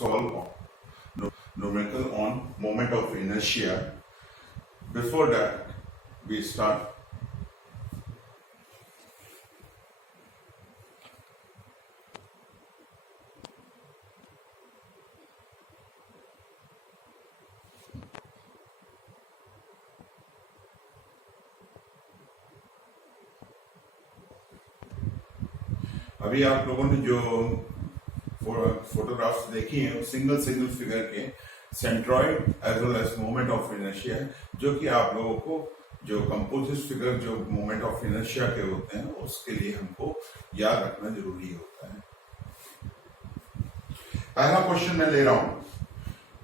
solve numerical on moment of inertia. Before that, we start. अभी आप लोगों ने जो फोटोग्राफ्स देखी हैं सिंगल फिगर के centroid as well as moment of inertia है, जो कि आप लोगों को जो कंपोजिट फिगर जो मोमेंट ऑफ इनर्शिया के होते हैं उसके लिए हमको याद रखना जरूरी होता है। पहला क्वेश्चन मैं ले रहा हूं,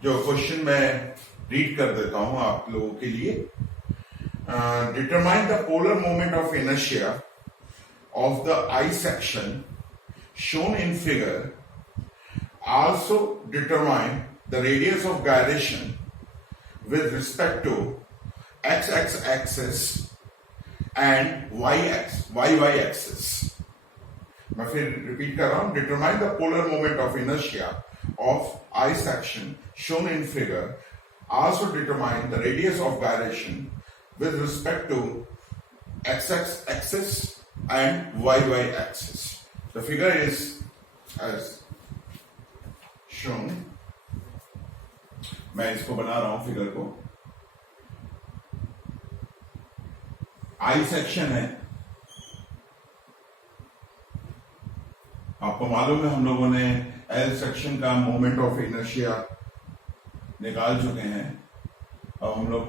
जो क्वेश्चन मैं रीड कर देता हूं आप लोगों के लिए। Determine the polar moment of inertia of the I section shown in figure. Also determine the radius of gyration with respect to x axis and y axis. मैं फिर रिपीट कर रहा हूं। Determine the polar moment of inertia of I section shown in figure. Also determine the radius of gyration with respect to x axis and y axis. The figure is as shown. मैं इसको बना रहा हूं figure को। I section है, आपको मालूम है हम लोगों ने एल सेक्शन का मोमेंट ऑफ इनर्शिया निकाल चुके हैं। अब हम लोग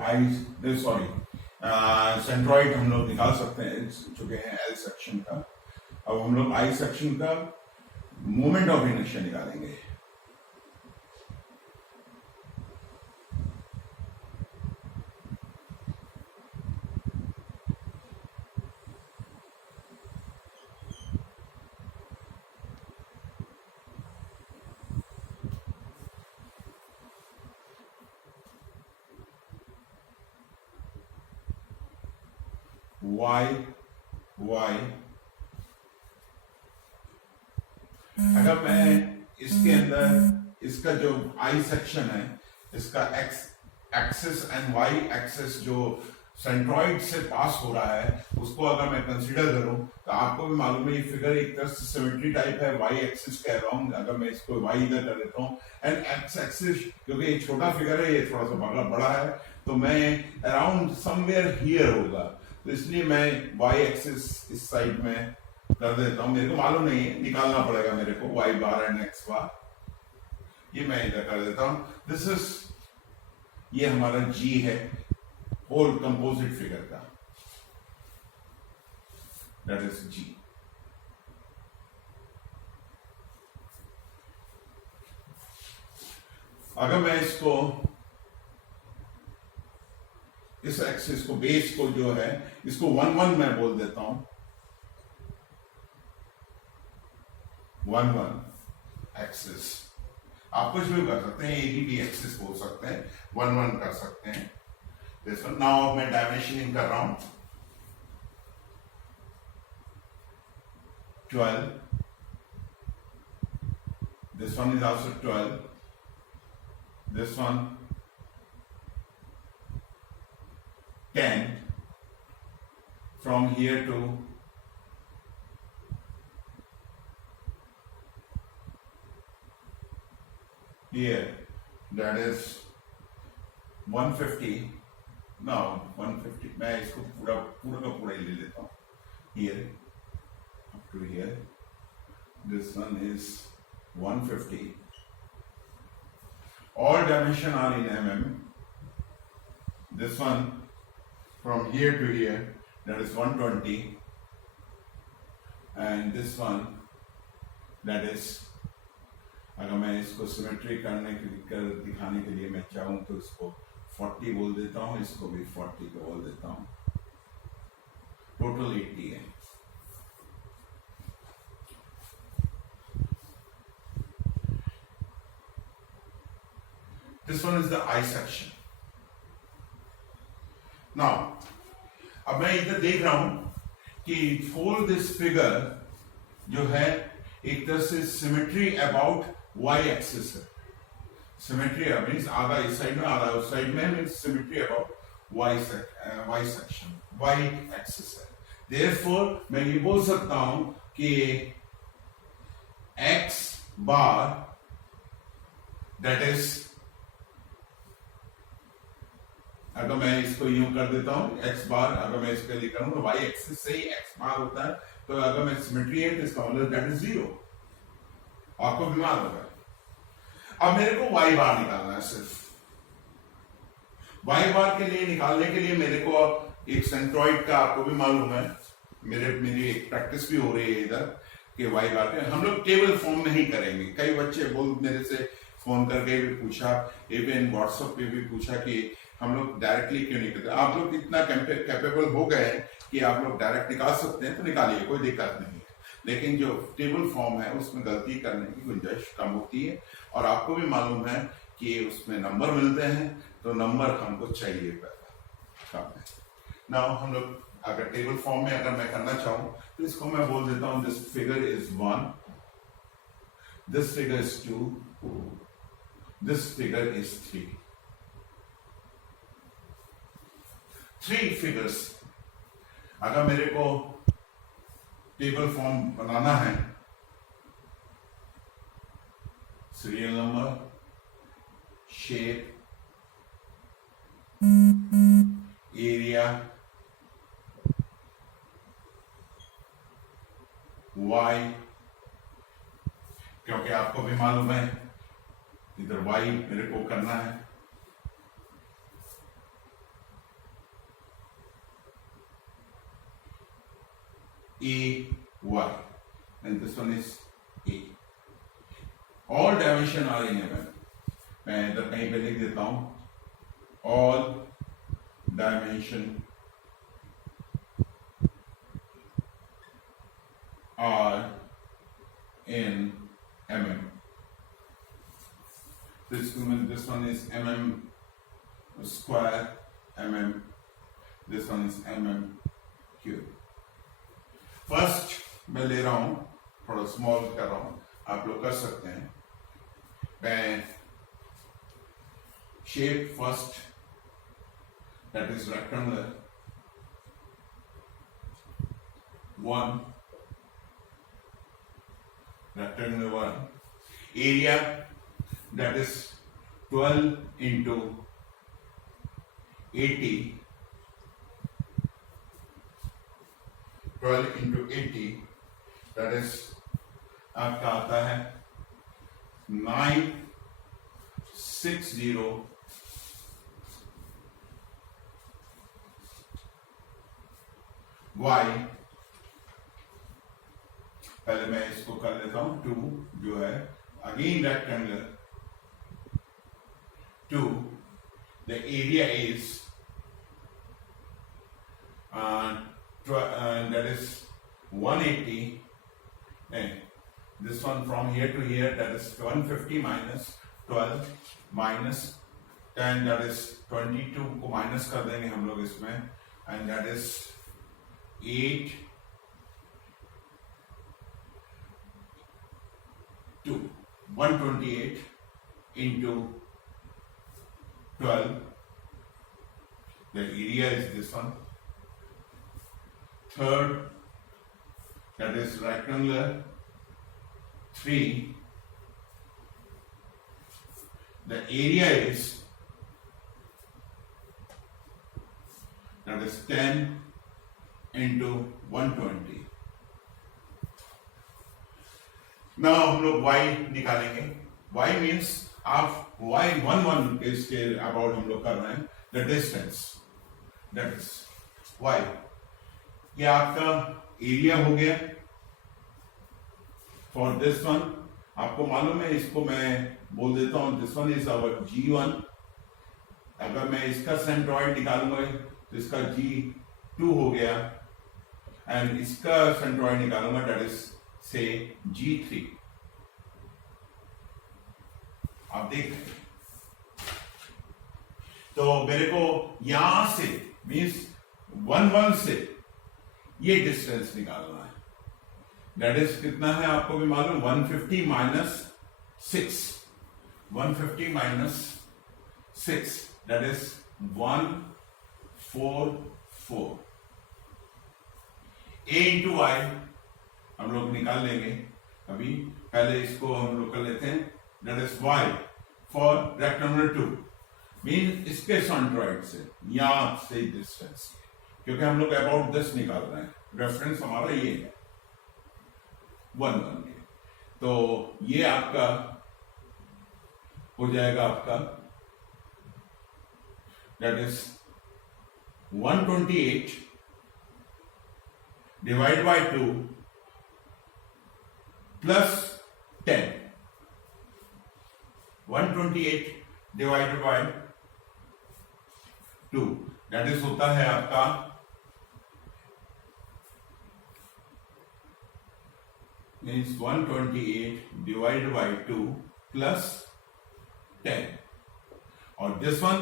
सेंट्रॉइड हम लोग निकाल सकते हैं चुके हैं एल सेक्शन का। अब हम लोग आई सेक्शन का मोमेंट ऑफ इनर्शिया निकालेंगे। y अगर मैं इसके अंदर इसका जो आई सेक्शन है इसका x axis and y axis जो सेंट्रॉइड से पास हो रहा है उसको अगर मैं कंसीडर करूं तो आपको भी मालूम है ये फिगर एक तरह से सिमेट्री टाइप है। y एक्सिस कह रहा हूं, अगर मैं इसको y इधर कर देता हूं एंड x एक्सिस क्योंकि ये छोटा फिगर है, ये थोड़ा सा बड़ा है, तो मैं अराउंड समवेयर हियर होगा, तो इसलिए मैं y एक्सिस इस साइड में कर देता हूं। मेरे को मालूम नहीं है, निकालना पड़ेगा मेरे को y बार एंड x बार। ये मैं इधर कर देता हूं। दिस इज, ये हमारा g है होल कंपोजिट फिगर का, दैट इज g। अगर मैं इसको इस एक्सिस को, बेस को जो है इसको 1 1 मैं बोल देता हूं, 1 1 एक्सिस। आप कुछ भी कर सकते हैं, ABB एक्सिस बोल सकते हैं, 1 1 कर सकते हैं। दिस वन नाउ मैं डायमेंशनिंग कर रहा हूं 12, this one is also 12, this one 10 from here to here, that is 150. now 150 मैं इसको पूरा का पूरा ही ले लेता हूं, here up to here, this one is 150, all dimension are in mm, this one from here to here, that is 120, and this one, that is, अगर मैं इसको सिमेट्री करने के दिखाने के लिए मैं चाहूं तो इसको 40 बोल देता हूं, इसको भी 40 को बोल देता हूं, टोटल 80 है। This one is the I section. Now अब मैं इधर देख रहा हूं कि होल दिस फिगर जो है एक तरह से सिमेट्री अबाउट y एक्सिस है, सिमेट्री मीन्स आधा इस साइड में आधा उस साइड में, means symmetry about Y section, Y axis है। देयरफॉर मैं ये बोल सकता हूं कि एक्स बार दैट इज, अगर मैं इसको यूं कर देता हूं एक्स बार, अगर मैं इसके लिए करूं तो वाई एक्सिस से ही एक्स बार होता है, तो अगर मैं सिमेट्री है तो इसका मतलब दैट इज 0, आपको बीमार होगा। अब मेरे को वाई बार निकालना है, सिर्फ वाई बार के लिए निकालने के लिए मेरे को एक सेंट्रॉइड का, आपको भी मालूम है, मेरी एक प्रैक्टिस भी हो रही है इधर कि वाई बार के हम लोग टेबल फॉर्म में ही करेंगे। कई बच्चे बोल मेरे से फोन करके भी पूछा, इवन व्हाट्सएप पे भी पूछा कि हम लोग डायरेक्टली क्यों नहीं करते। आप लोग इतना कैपेबल हो गए हैं कि आप लोग डायरेक्ट निकाल सकते हैं, तो निकालिए, कोई दिक्कत नहीं है। लेकिन जो टेबल फॉर्म है उसमें गलती करने की गुंजाइश कम होती है, और आपको भी मालूम है कि उसमें नंबर मिलते हैं, तो नंबर हमको चाहिए पहला। नाउ हम लोग अगर टेबल फॉर्म में अगर मैं करना चाहूं तो इसको मैं बोल देता हूं this figure is 1, this figure is 2, this figure is 3। 3 figures अगर मेरे को टेबल फॉर्म बनाना है, serial number, shape, area, Y, क्योंकि आपको भी मालूम है इधर वाई मेरे को करना है, A Y, and this one is A. All dimension are in M. मैं इधर कहीं पे लिख देता हूं, ऑल डायमेंशन are in mm. This one is mm square, mm. This one is mm cube. First मैं ले रहा हूं, थोड़ा स्मॉल कर रहा हूं, आप लोग कर सकते हैं। मैं shape first, that is rectangular, 1, rectangular 1, area that is 12 into 80, 12 into 80 that is आपका आता है 960 y। पहले मैं इसको कर लेता हूं 2, जो है again rectangular 2, the area is that is 180, and this one from here to here that is 150 minus 12 minus 10 that is 22 को माइनस कर देंगे हम लोग इसमें, and that is 8 to 128 into 12. The area is this one. Third, that is rectangular 3. The area is, that is 10 into 120. Now हम लोग y निकालेंगे। y means आप y11 इसके अबाउट हम लोग कर रहे हैं, the distance that is y। ये आपका एरिया हो गया फॉर दिस वन। आपको मालूम है, इसको मैं बोल देता हूं this one is our G1। अगर मैं इसका सेंट्रॉइड निकालूंगा तो इसका G2 हो गया, एंड इसका सेंट्रॉइड निकालूंगा दैट इज से G3। आप देख रहे हैं, तो मेरे को यहां से मीन्स 1 से ये डिस्टेंस निकालना है, दैट इज कितना है आपको भी मालूम, 150 minus 6, 150 minus 6, that is 144. a into Y हम लोग निकाल लेंगे अभी, पहले इसको हम लोग कर लेते हैं, that is y for rectangular 2 mean इसके सेंट्रॉइड से यहां से डिस्टेंस, क्योंकि हम लोग अबाउट दिस निकाल रहे हैं, रेफरेंस हमारा ये है 1 1 के, तो ये आपका हो जाएगा आपका that is 128 divided by 2 plus 10. 128 divided by 2, that is होता है आपका means 128 divided by 2 plus 10, और this one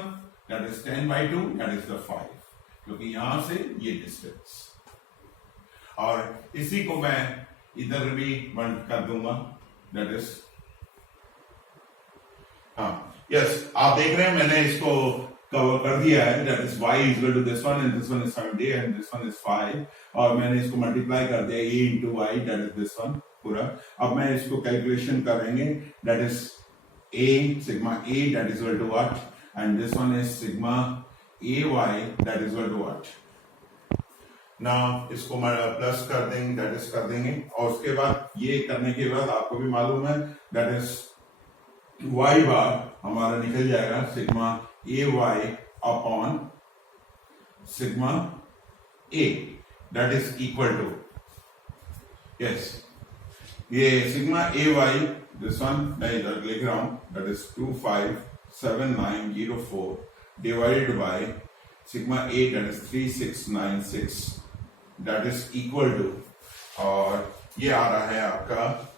that is 10 by 2, that is the 5, क्योंकि यहां से ये डिस्टेंस, और इसी को मैं इधर भी बंद कर दूंगा, that is यस आप देख रहे हैं मैंने इसको कवर कर दिया है, that is y is equal to this one and this one is 70 and this one is 5, और मैंने इसको मल्टीप्लाई कर दिया a into y, that is this one पूरा। अब मैं इसको कैलकुलेशन करेंगे, that is a sigma a, that is equal to what, and this one is sigma ay, that is equal to what। now इसको plus कर देंगे, that is कर देंगे, और उसके बाद ये करने के बाद आपको भी मालूम है, that is y बार हमारा निकल जाएगा sigma A Y upon sigma A, that is equal to, yes ये sigma A Y, this one मैं इधर लिख रहा हूं, that is 257904 divided by sigma A, that is 3696, that is equal to, और ये आ रहा है आपका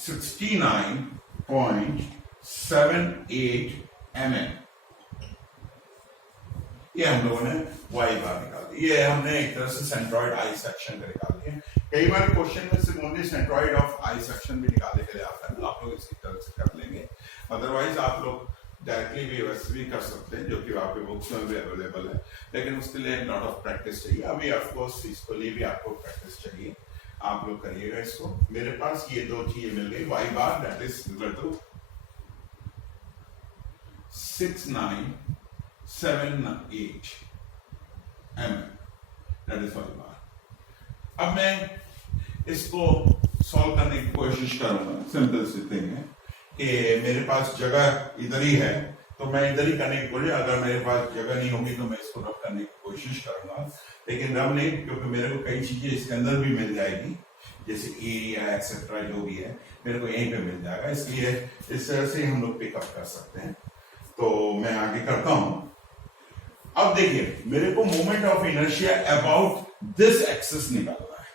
69.78 mm। ये हम लोगों ने वाई बार निकाल दी, ये हमने एक तरह से सेंट्रॉइड आई सेक्शन का निकाल दिया। कई बार क्वेश्चन में सिर्फ only centroid of I section भी निकालने के लिए आता है, तो आप लोग इसी तरह से कर लेंगे, अदरवाइज आप लोग डायरेक्टली भी वैसे भी कर सकते हैं, जो कि आपके बुक्स में भी अवेलेबल है, लेकिन उसके लिए लॉट ऑफ प्रैक्टिस चाहिए। अभी ऑफकोर्स इसको लिए भी आपको प्रैक्टिस चाहिए, आप लोग करिएगा इसको। मेरे पास ये दो चीजें मिल गई, Y bar that is equal to 6978 mm, that is Y bar. अब मैं इसको सॉल्व करने की कोशिश करूंगा। सिंपल सी थिंग है कि मेरे पास जगह इधर ही है, तो मैं इधर ही करने की कोशिश, अगर मेरे पास जगह नहीं होगी तो मैं इसको रब करने की कोशिश करूंगा, लेकिन रब नहीं, क्योंकि मेरे को कई चीजें इसके अंदर भी मिल जाएगी, जैसे एरिया एक्सेट्रा जो भी है मेरे को यहीं पे मिल जाएगा, इसलिए इस तरह से हम लोग पिकअप कर सकते हैं। तो मैं आगे करता हूं। अब देखिए मेरे को moment of inertia about this axis निकालना है,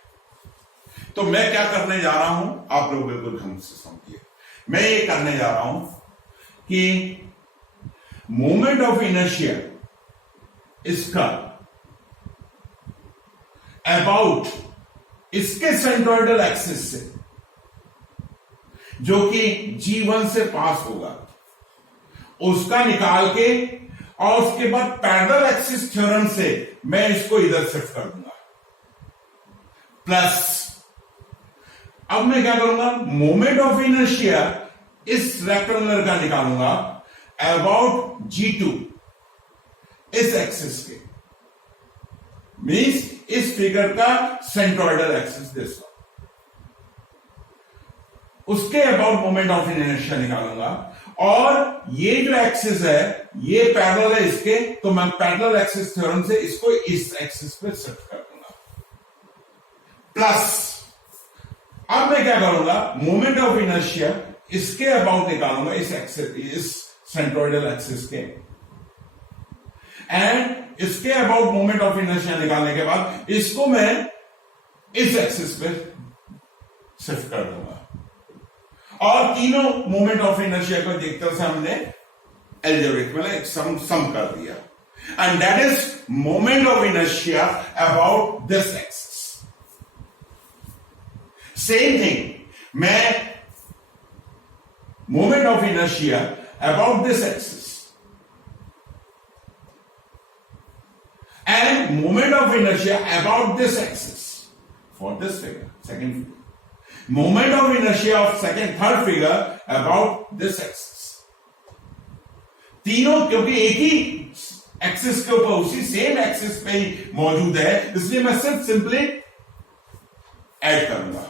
तो मैं क्या करने जा रहा हूं, आप लोग बिल्कुल ढंग से समझिए। मैं ये करने जा रहा हूं कि मोमेंट ऑफ इनर्शिया इसका अबाउट इसके सेंट्रोइडल एक्सिस से, जो कि G1 से पास होगा, उसका निकाल के, और उसके बाद पैरेलल एक्सिस थ्योरम से मैं इसको इधर शिफ्ट कर दूंगा, प्लस अब मैं क्या करूंगा, मोमेंट ऑफ इनर्शिया इस रेक्टेंगुलर का निकालूंगा अबाउट G2 इस एक्सिस के, मींस इस फिगर का सेंट्रोइडल एक्सिस दिस, उसके अबाउट मोमेंट ऑफ इनर्शिया निकालूंगा, और ये जो एक्सिस है ये पैरेलल है इसके, तो मैं पैरेलल एक्सिस थ्योरम से इसको इस एक्सिस पे शिफ्ट कर दूंगा, प्लस अब मैं क्या करूंगा, मोमेंट ऑफ इनर्शिया इसके अबाउट निकालूंगा इस एक्सिस, इस सेंट्रोइडल एक्सिस के, एंड इसके अबाउट मोमेंट ऑफ इनर्शिया निकालने के बाद इसको मैं इस एक्सिस पे शिफ्ट कर दूंगा, और तीनों मोमेंट ऑफ इनर्शिया को देखते हुए हमने एल्जेब्रिक में एक सम कर दिया, and that is moment of inertia about this axis. Same thing मैं moment of inertia about this axis and moment of inertia about this axis for this figure, second figure. Moment of inertia of second, third figure about this axis. तीनों क्योंकि एक ही axis के ऊपर उसी same axis पे ही मौजूद है, इसलिए मैं सिर्फ सिंपली ऐड करूंगा।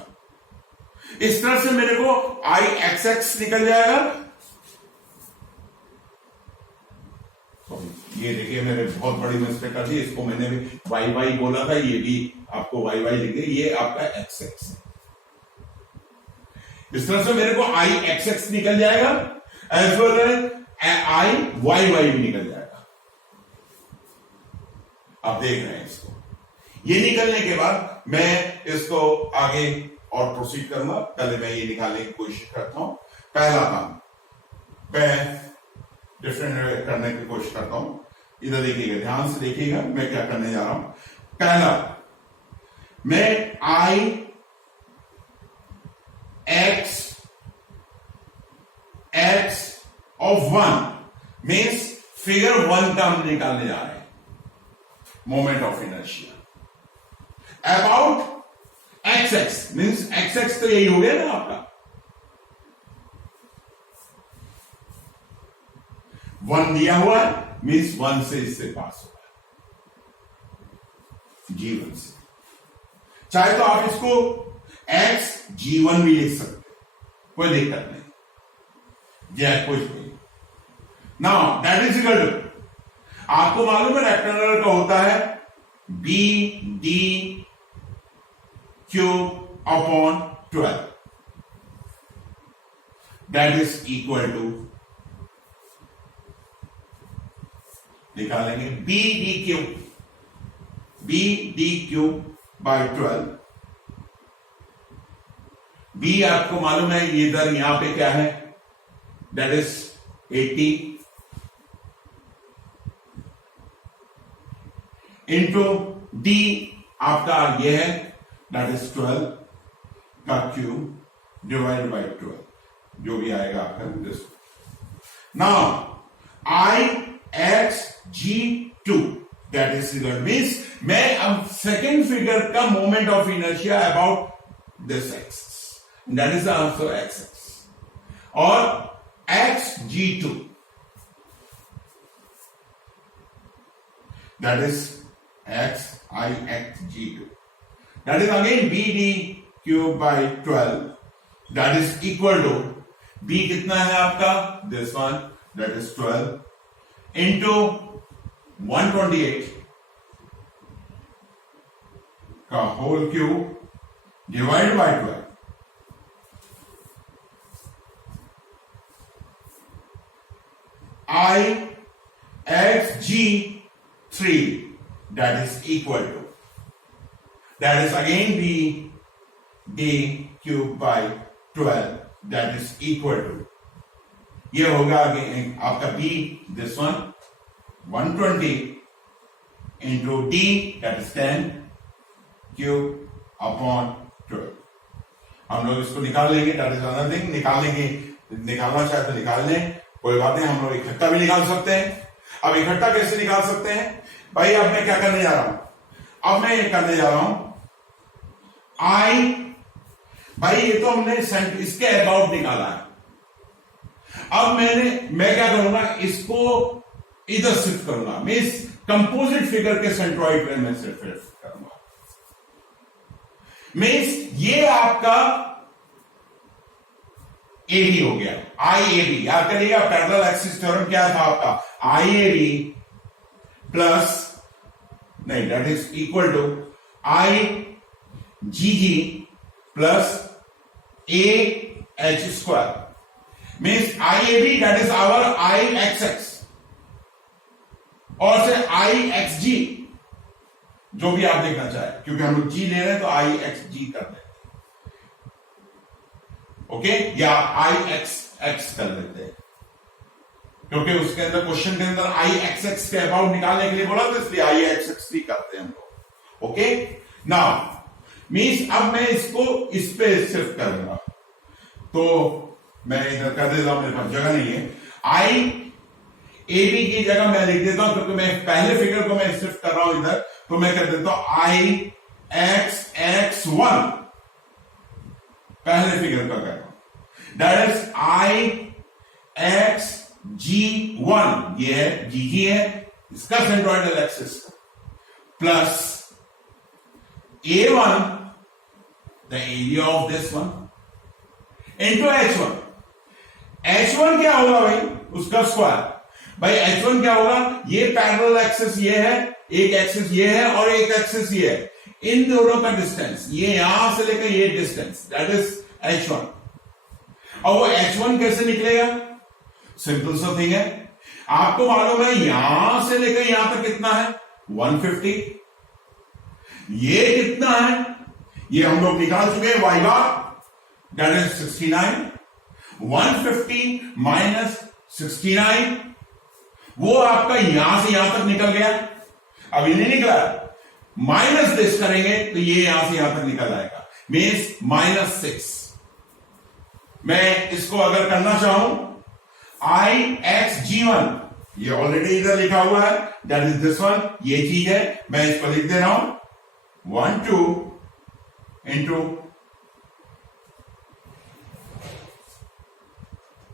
इस तरह से मेरे को आई एक्स एक्स निकल जाएगा। ये देखिए मैंने बहुत बड़ी मिस्टेक कर दी, इसको मैंने भी वाई वाई बोला था, ये भी आपको वाई वाई लिख दिया, ये आपका एक्स एक्स है। इस तरह से मेरे को आई एक्स एक्स निकल जाएगा, as well as I Y Y भी निकल जाएगा। आप देख रहे हैं इसको। ये निकलने के बाद मैं इसको आगे और प्रोसीड करूंगा। पहले मैं ये निकालने की कोशिश करता हूं। पहला काम मैं डिफरेंट करने की कोशिश करता हूं। इधर देखिएगा, ध्यान से देखिएगा मैं क्या करने जा रहा हूं। पहला, मैं I X X of 1 means figure 1 का हम निकालने जा रहे हैं, moment of inertia about X X means X X तो यही हो गया ना आपका 1 दिया हुआ है, मीन्स 1 से इससे पास हुआ है G1 से। चाहे तो आप इसको एक्स G1 भी लिख सकते, कोई दिक्कत नहीं, यह कुछ नहीं। Now that is equal to, आपको मालूम है रेक्टेंगुलर का होता है B D cube upon 12, that is equal to, निकालेंगे B D cube by 12। B आपको मालूम है इधर यहां पे क्या है, दैट इज 80 इंटू डी आपका ये है, दैट इज 12 का क्यूब डिवाइड बाय 12, जो भी आएगा आपका this. Now I X G2 that is equal means मैं अब सेकेंड फिगर का moment of inertia about this axis, that is also axis, और X G2 that is x I x G2, that is again BD cube by 12, that is equal to B कितना है आपका, this one, that is 12 into 128 का whole cube divided by 12, I x G3 that is equal to, that is again B D cube by 12, that is equal to, ये होगा again आपका B this one 120 into D that is 10 cube upon 12। हम लोग इसको निकाल लेंगे, that is another thing, निकालना चाहे तो निकाल लें, कोई बात नहीं। हम लोग इकट्ठा भी निकाल सकते हैं। अब इकट्ठा कैसे निकाल सकते हैं भाई, अब मैं क्या करने जा रहा हूं, अब मैं ये करने जा रहा हूं आई, भाई ये तो हमने इसके अबाउट निकाला है। अब मैं क्या करूंगा, इसको इधर शिफ्ट करूंगा, मीन्स कंपोजिट फिगर के सेंट्रॉइड पे मैं शिफ्ट करूंगा। मीन्स ये आपका एबी हो गया, आई एबी याद करिएगा, पैरेलल एक्सिस थ्योरम क्या था आपका, आई एबी प्लस नहीं, that is equal to I G G plus A H square, means I A B that is our I X X, और से आई एक्स जी, जो भी आप देखना चाहे, क्योंकि हम लोग जी ले रहे हैं तो आई एक्स जी कर देते हैं, ओके, या आई एक्स एक्स कर देते हैं, क्योंकि उसके अंदर क्वेश्चन के अंदर आई एक्स एक्स के अबाउट निकालने के लिए बोला था, इसलिए आई एक्स एक्स भी करते हैं हम लोग। ओके, नाउ मीन्स अब मैं इसको इस पे शिफ्ट करूंगा, तो मैं इधर कर देता हूं, मेरे पास जगह नहीं है। आई ए बी की जगह मैं लिख देता हूं, क्योंकि मैं पहले फिगर को मैं शिफ्ट कर रहा हूं इधर, तो मैं कर देता हूं आई एक्स एक्स 1, पहले फिगर का कर रहा हूं, दैट इज आई एक्स जी 1, ये है जी है इसका centroidal axis, plus A1 the area of this one into H1। H1 क्या होगा भाई, उसका स्क्वायर। भाई H1 क्या होगा, ये पैरेलल एक्सिस ये है, एक एक्सिस ये है और एक एक्सिस ये है, इन दोनों का डिस्टेंस, ये यहां से लेकर ये डिस्टेंस, दैट इज H1। और वो H1 कैसे निकलेगा, सिंपल सा थिंग है, आपको मालूम है यहां से लेकर यहां तक कितना है 150, ये कितना है, ये हम लोग निकाल चुके हैं y bar, that is 69, 150 minus 69, वो आपका यहां से यहां तक निकल गया, अभी नहीं निकला, माइनस दिस करेंगे तो ये यहां से यहां तक निकल आएगा, मीन्स -6। मैं इसको अगर करना चाहूं आई एक्स G1, ये ऑलरेडी इधर लिखा हुआ है, दैट इज दिस वन, ये चीज है, मैं इसको लिख दे रहा हूं 1 2 इंटू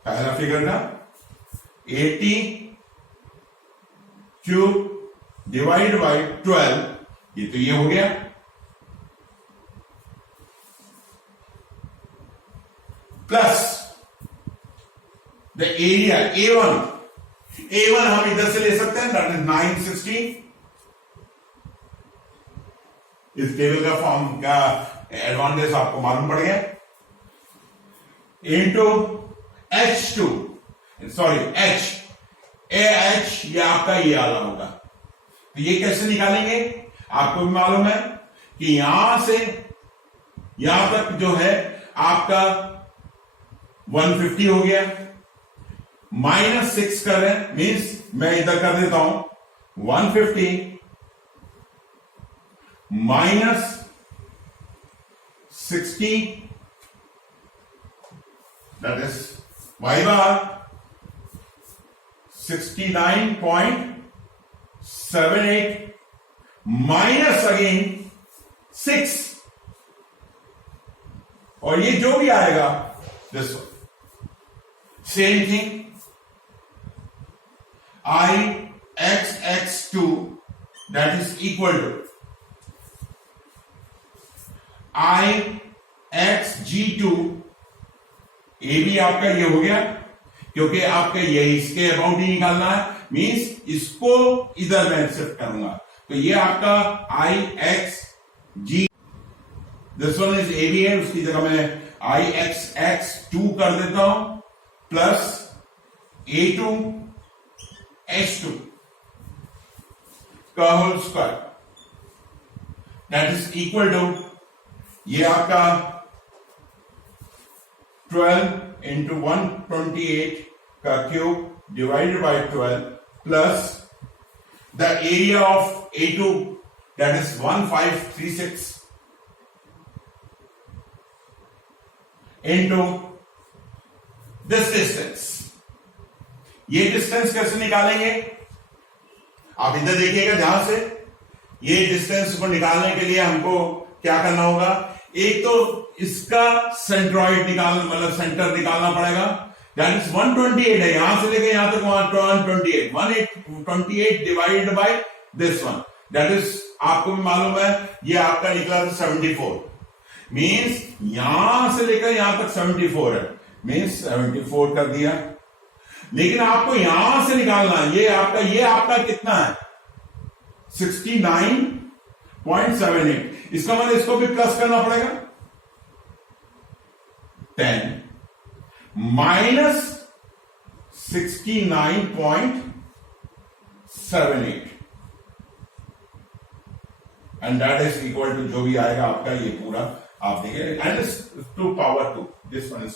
पहला फिगर था 80 क्यूब डिवाइड बाई 12, ये तो ये हो गया, प्लस द एरिया A1 हम इधर से ले सकते हैं, दैट इज 960, इस टेबल का फॉर्म का एडवांटेज आपको मालूम पड़ गया, इंटू H2, सॉरी H, ये आपका ये आला होगा, तो ये कैसे निकालेंगे, आपको भी मालूम है कि यहां से यहां तक जो है आपका 150 हो गया, -6 कर रहे हैं, मीन्स मैं इधर कर देता हूं 150 minus 60, that is y bar 69.78 minus again 6, और ये जो भी आएगा this one, same thing, I x2 that is equal to I x G2, A भी आपका ये हो गया, क्योंकि आपका ये इसके अबाउट ही निकालना है, मींस इसको इधर मैं शिफ्ट करूंगा, तो ये आपका I x G, this one is A B है, उसकी जगह मैं I x2 कर देता हूं, प्लस A2 H2 का whole square, that is equal to, ये आपका 12 इंटू 128 का cube divided by 12, plus the area of A2 that is 1536 into this distance. ये डिस्टेंस कैसे निकालेंगे, आप इधर देखिएगा, ध्यान से, ये डिस्टेंस को निकालने के लिए हमको क्या करना होगा, एक तो इसका सेंट्रॉइड निकालना, मतलब सेंटर निकालना पड़ेगा, दैट इज 128 है, यहां से लेके यहां तक 128 divided by this one, that is आपको भी मालूम है, ये आपका निकला था 74, मींस यहां से लेकर यहां तक 74 है, मींस 74 कर दिया, लेकिन आपको यहां से निकालना है, ये आपका कितना है 69.78, इसका मतलब इसको भी प्लस करना पड़ेगा, 10 minus 69.78 and that is equal to, जो भी आएगा आपका ये पूरा आप देखिए, and to power 2, this one is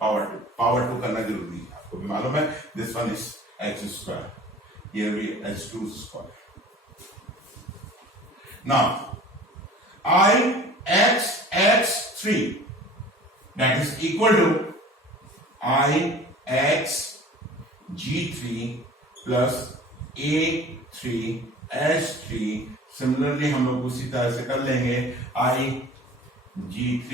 power 2 करना जरूरी है, आपको भी मालूम है, this one is h square, here we h2 square. Now I x3 that is equal to I x G3 plus A3 H3। Similarly हम लोग उसी तरह से कर लेंगे, आई G3,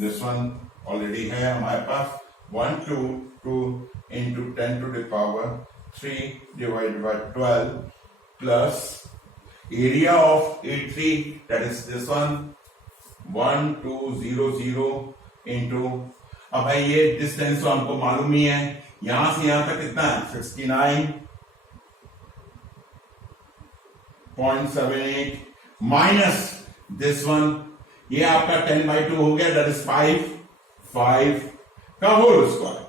दिस वन ऑलरेडी है हमारे पास, 1 2 2 into 10 to the power 3 divided by 12 plus area of A3, that is this one, 1200 into, अब भाई ये डिस्टेंस तो हमको मालूम ही है, यहां से यहां तक कितना है 69.78 माइनस दिस वन, ये आपका 10/2 हो गया, दैट इज 5 का होल स्क्वायर।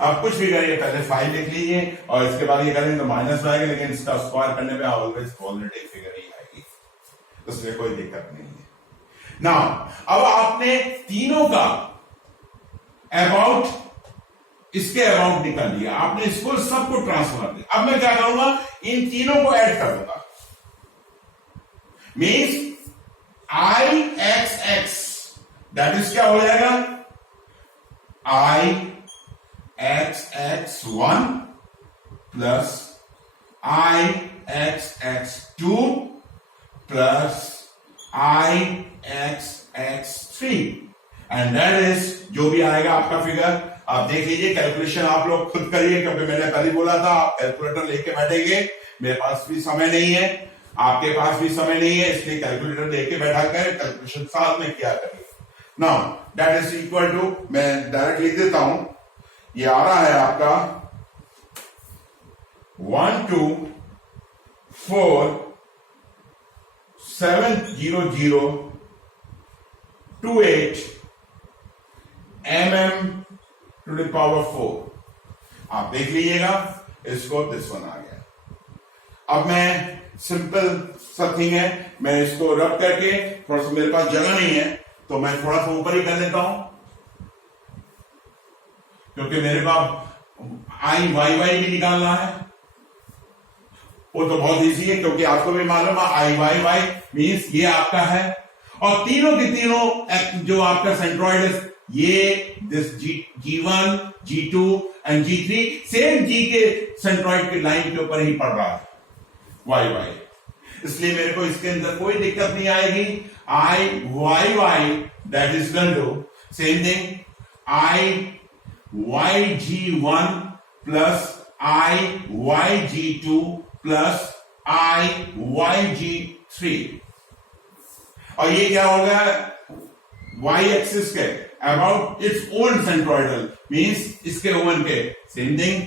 अब कुछ भी करिए, पहले 5 लिख लीजिए और इसके बाद ये करेंगे तो माइनस में आएगा, लेकिन इसका स्क्वायर करने पे ऑलवेज पॉजिटिव फिगर ही आएगी, उसमें कोई दिक्कत नहीं है। नाउ अब आपने तीनों का अबाउट, इसके अबाउट निकाल लिया आपने, इसको सबको ट्रांसफर दिया। अब मैं क्या करूंगा, इन तीनों को ऐड कर दूंगा, means I X X, that is क्या हो जाएगा, I X X 1 plus I X X 2 plus I X X 3, and that is जो भी आएगा आपका फिगर। आप देख लीजिए, कैलकुलेशन आप लोग खुद करिए, क्योंकि मैंने पहले बोला था आप कैलकुलेटर लेके बैठेंगे, मेरे पास भी समय नहीं है, आपके पास भी समय नहीं है, इसलिए कैलकुलेटर लेके बैठा कर कैलकुलेशन साथ में क्या करिए। Now that is equal to, मैं डायरेक्ट लिख देता हूं, ये आ रहा है आपका 124,700,28 mm टू द पावर 4। आप देख लीजिएगा इसको, दिस वन आ गया। अब मैं सिंपल सा थिंग है, मैं इसको रब करके, थोड़ा सा मेरे पास जगह नहीं है तो मैं थोड़ा सा ऊपर ही कर लेता हूं, क्योंकि मेरे पास आई वाई वाई भी निकालना है, वो तो बहुत इजी है, क्योंकि आपको भी मालूम है आई वाई वाई मीन्स ये आपका है, और तीनों के तीनों जो आपका सेंट्रॉइड है, ये this G1 G2 and G3 same G के सेंट्रॉइड की लाइन के ऊपर ही पड़ रहा है वाई वाई, इसलिए मेरे को इसके अंदर कोई दिक्कत नहीं आएगी। I Y Y that is equal to same thing, I Y G1 plus I Y G2 plus I Y G3, और ये क्या हो गया, वाई एक्सिस के about its own centroidal, means इसके ओन के, सेम थिंग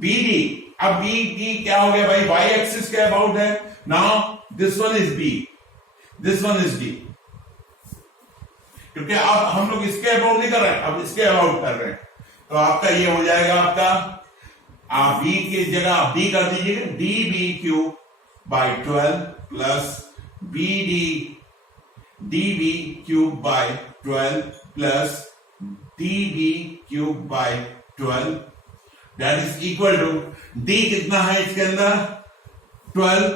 बी डी। अब B D क्या हो गया भाई, वाई एक्सिस के अबाउट है, now this one is B, this one is D, क्योंकि अब हम लोग इसके अबाउट नहीं कर रहे हैं, अब इसके अबाउट कर रहे हैं, तो आपका ये हो जाएगा आपका, आप बी की जगह बी कर दीजिए, D B cube by 12 plus B D B cube by 12 plus D B cube by 12, that is equal to, D कितना है इसके अंदर 12,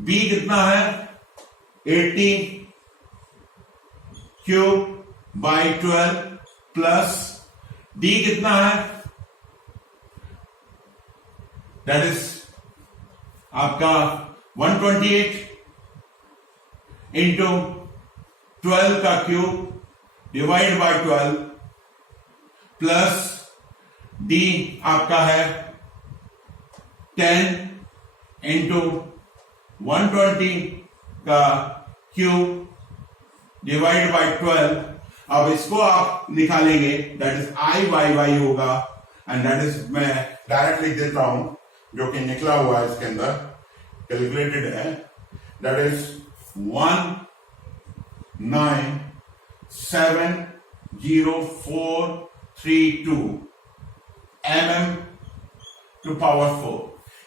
बी कितना है 80 क्यूब बाई 12 प्लस डी कितना है, दैट इज आपका 128 इंटू 12 का cube divide by 12 plus D आपका है 10 इंटू 120 का क्यूब डिवाइड बाय 12। अब इसको आप निकालेंगे, that is I Y Y होगा, एंड दैट इज, मैं डायरेक्ट लिख देता हूं जो कि निकला हुआ है इसके अंदर, कैलकुलेटेड है, that is 1970432 mm to power 4।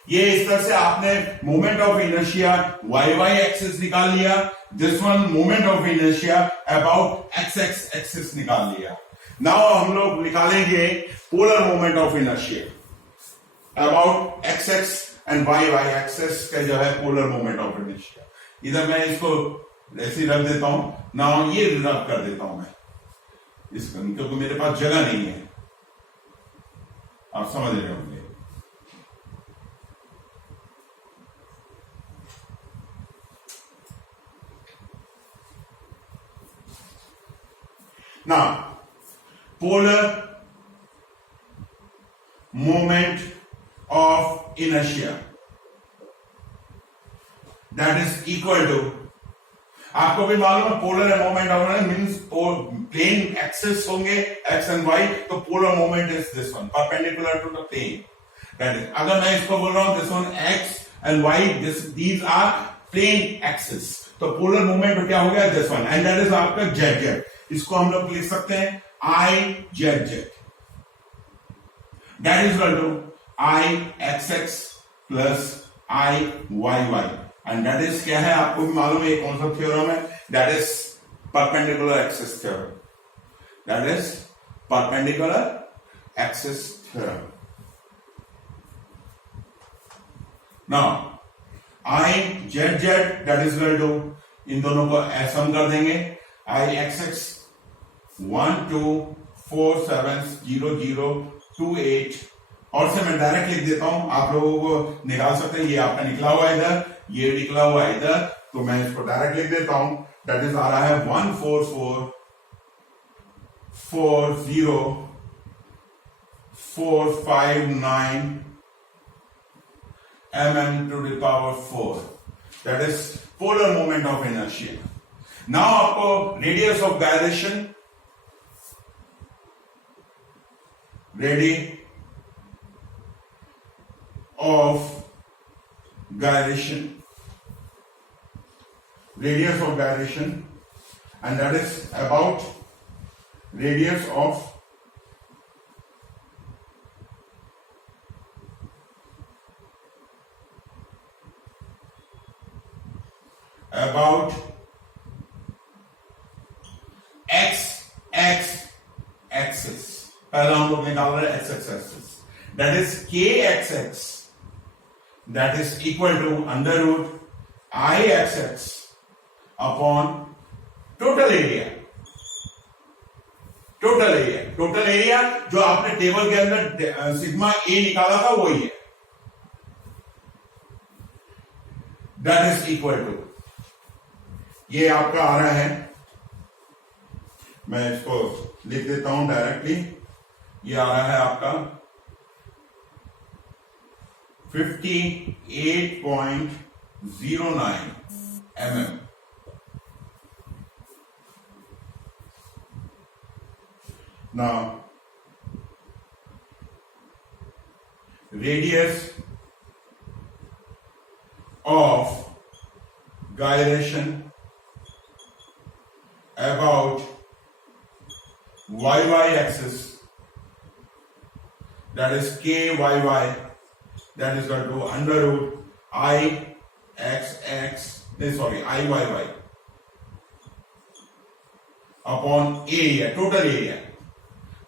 ये इस तरह से आपने moment of inertia Y Y axis निकाल लिया, this one moment of inertia about X X axis निकाल लिया। नाउ हम लोग निकालेंगे polar moment of inertia about X X and Y Y axis का जो है पोलर मोमेंट ऑफ इनर्शिया। इधर मैं इसको ऐसे ही रख देता हूं ना, ये रब कर देता हूं मैं इसका, क्योंकि मेरे पास जगह नहीं है, आप समझ रहे होंगे। Now, polar moment of inertia, that is equal to, आपको भी मालूम है polar moment of inertia means plane axis होंगे एक्स एंड वाई, तो polar moment is this one perpendicular to the plane, that is, अगर मैं इसको बोल रहा हूं this one X and Y, these are plane axis, तो पोलर मोमेंट क्या हो गया this one, and that is आपका जेड जेड। इसको हम लोग लिख सकते हैं I Z Z, that is equal to I X X plus I Y Y, and that is क्या है आपको भी मालूम है कौन सा थ्योरम है, that is perpendicular axis theorem, that is perpendicular axis theorem. Now I Z Z that is equal to, इन दोनों को सम कर देंगे, आई एक्स एक्स 1 2 4 7 0 0 2 8, और से मैं डायरेक्ट लिख देता हूं, आप लोगों को निकाल सकते हैं, ये आपका निकला हुआ है इधर, ये निकला हुआ है इधर, तो मैं इसको डायरेक्ट लिख देता हूं, दैट इज आ रहा है 1 4 4 4 0 4 5 9 mm to the power 4, that is polar moment of inertia. Now आपको radius of gyration, radius of gyration, and that is about radius of about x x axis, पहला हम लोग निकाल रहे हैं x x axis, that is k x x, that is equal to under root I x x upon total area, total area जो आपने table के अंदर सिग्मा ए निकाला था वही है, दैट इज इक्वल टू, ये आपका आ रहा है, मैं इसको लिख देता हूं डायरेक्टली, ये आ रहा है आपका 58.09 mm। Now, radius of gyration about YY axis, that is KYY, that is equal to under root IYY upon area, total area,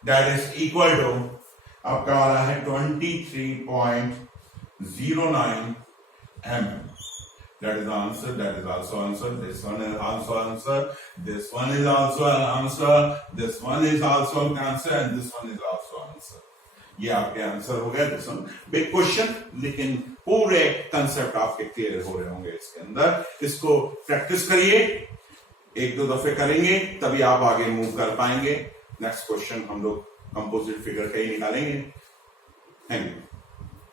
that is equal to आपका आ रहा है 23.09 mm. That is the answer. That is also answer. This one is also answer. This one is also an answer. This one is also an answer, and this one is also answer. ये आपके answer हो गया। This one big question, लेकिन पूरे concept आपके clear हो रहे होंगे इसके अंदर। इसको प्रैक्टिस करिए, एक दो दफे करेंगे तभी आप आगे मूव कर पाएंगे। नेक्स्ट क्वेश्चन हम लोग कंपोजिट फिगर का ही निकालेंगे। Thank you.